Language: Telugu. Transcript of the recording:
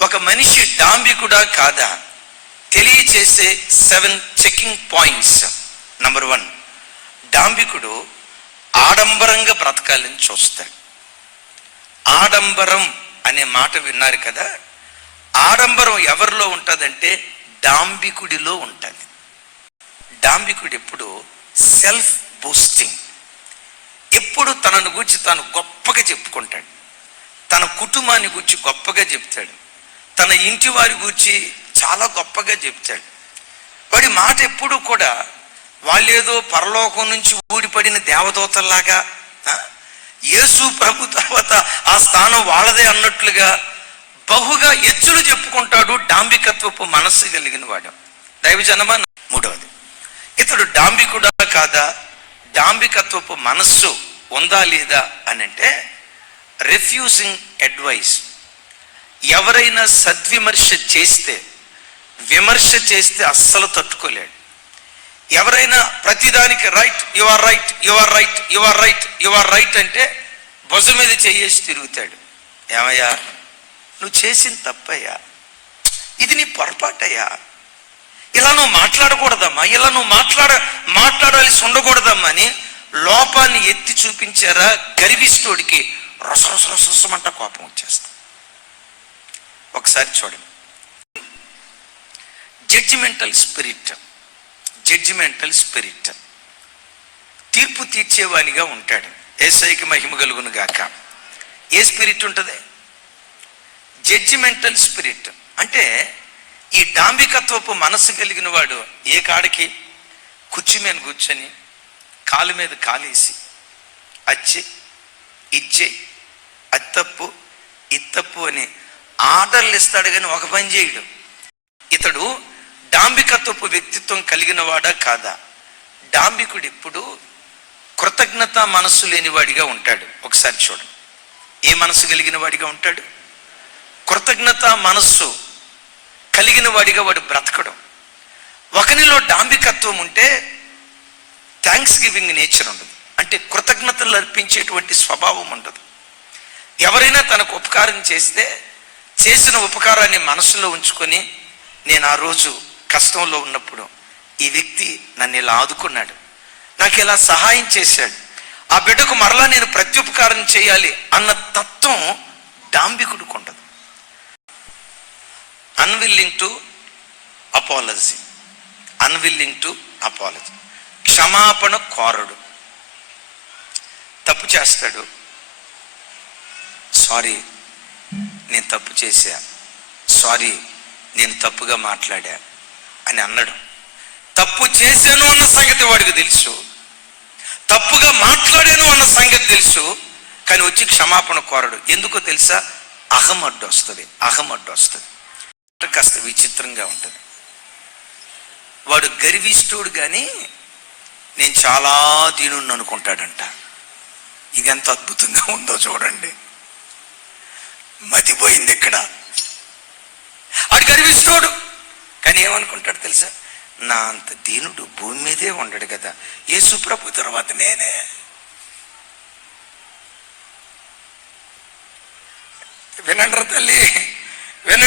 ఒక మనిషి డాంబికుడా కాదా? తెలియచేసే seven checking points number one డాంబికుడు ఆడంబరంగా బ్రతకాలని చూస్తాడు. ఆడంబరం అనే మాట విన్నారు కదా? ఆడంబరం ఎవరిలో ఉంటుందంటే డాంబికుడిలో ఉంటుంది. డాంబికుడు ఎప్పుడు సెల్ఫ్ బూస్టింగ్ ఎప్పుడు తనను గురించి తాను గొప్పగా చెప్పుకుంటాడు. తన కుటుంబాన్ని గురించి గొప్పగా చెప్తాడు. తన ఇంటి వారి గురించి చాలా గొప్పగా చెప్తాడు. వాడి మాట ఎప్పుడు కూడా వాళ్ళేదో పరలోకం నుంచి ఊడిపడిన దేవదూతల్లాగా యేసు ప్రభు తర్వాత ఆ స్థానం వాళ్ళదే అన్నట్లుగా బహుగా ఎచ్చులు చెప్పుకుంటాడు డాంబికత్వపు మనస్సు కలిగిన వాడు. దైవజనమా? మూడవది. ఇతడు డాంబికుడా కాదా? డాంబికత్వపు మనస్సు ఉందా లేదా అని అంటే రిఫ్యూజింగ్ అడ్వైస్ ఎవరైనా సద్విమర్శ చేస్తే విమర్శ చేస్తే అస్సలు తట్టుకోలేడు. ఎవరైనా ప్రతిదానికి right you are right you are right you are right you are right అంటే భుజం మీద చేయేసి తిరుగుతాడు. ఏమయ్యా? నువ్వు చేసిన తప్పయ్యా? ఇది నీ పొరపాటయ్యా? ఇలా నువ్వు మాట్లాడకూడదమ్మా ఇలా నువ్వు మాట్లాడ మాట్లాడాల్సి ఉండకూడదమ్మా అని లోపాన్ని ఎత్తి చూపించారా గర్విష్ఠుడికి రస రస కోపం వచ్చేస్తా ఒకసారి చూడండి. జడ్జిమెంటల్ స్పిరిట్ జడ్జిమెంటల్ స్పిరిట్ తీర్పు తీర్చేవానిగా ఉంటాడు. ఏసైకి మహిమ కలుగును గాక. ఏ స్పిరిట్ ఉంటుంది? జడ్జిమెంటల్ స్పిరిట్ అంటే ఈ డాంబికత్వపు మనసు కలిగిన వాడు ఏ కాడికి? కుర్చీ మీద కూర్చొని కాలు మీద కాలేసి అచ్చి ఇచ్చే అది తప్పు ఇది తప్పు అని ఆర్డర్లు ఇస్తాడు కానీ ఒక పని చేయడు. ఇతడు డాంబికత్వపు వ్యక్తిత్వం కలిగిన వాడా కాదా? డాంబికుడు ఇప్పుడు కృతజ్ఞత మనస్సు లేనివాడిగా ఉంటాడు. ఒకసారి చూడండి. ఏ మనసు కలిగిన వాడిగా ఉంటాడు? కృతజ్ఞత మనస్సు కలిగిన వాడిగా వాడు బ్రతకడం. ఒకనిలో డాంబికత్వం ఉంటే థ్యాంక్స్ గివింగ్ నేచర్ ఉండదు. అంటే కృతజ్ఞతలు అర్పించేటువంటి స్వభావం ఉండదు. ఎవరైనా తనకు ఉపకారం చేస్తే చేసిన ఉపకారాన్ని మనసులో ఉంచుకొని నేను ఆ రోజు కష్టంలో ఉన్నప్పుడు ఈ వ్యక్తి నన్ను ఇలా ఆదుకున్నాడు. నాకు ఇలా సహాయం చేశాడు. ఆ బిడ్డకు మరలా నేను ప్రత్యుపకారం చేయాలి అన్న తత్వం డాంబికుడికి ఉండదు unwilling to apology unwilling to apology క్షమాపణ కోరడు. తప్పు చేస్తాడు. సారీ నేను తప్పు చేశా. సారీ నేను తప్పుగా మాట్లాడా అని అన్నాడు. తప్పు చేశాను అన్న సంగతి వాడికి తెలుసు. తప్పుగా మాట్లాడాను అన్న సంగతి తెలుసు. కానీ వచ్చి క్షమాపణ కోరడు. ఎందుకో తెలుసా? అహం అడ్డు వస్తుంది అహం అడ్డు వస్తుంది. కాస్త విచిత్రంగా ఉంటుంది. వాడు గర్విష్ఠుడు కానీ నేను చాలా దీనుని అనుకుంటాడంట. ఇది ఎంత అద్భుతంగా ఉందో చూడండి. మతిపోయింది ఇక్కడ. ఆడు గర్విస్తోడు కానీ ఏమనుకుంటాడు తెలుసా? నా అంత దీనుడు భూమి మీదే ఉండడు కదా. యేసు తర్వాత నేనే. వినండ్ర తల్లి. వినండి.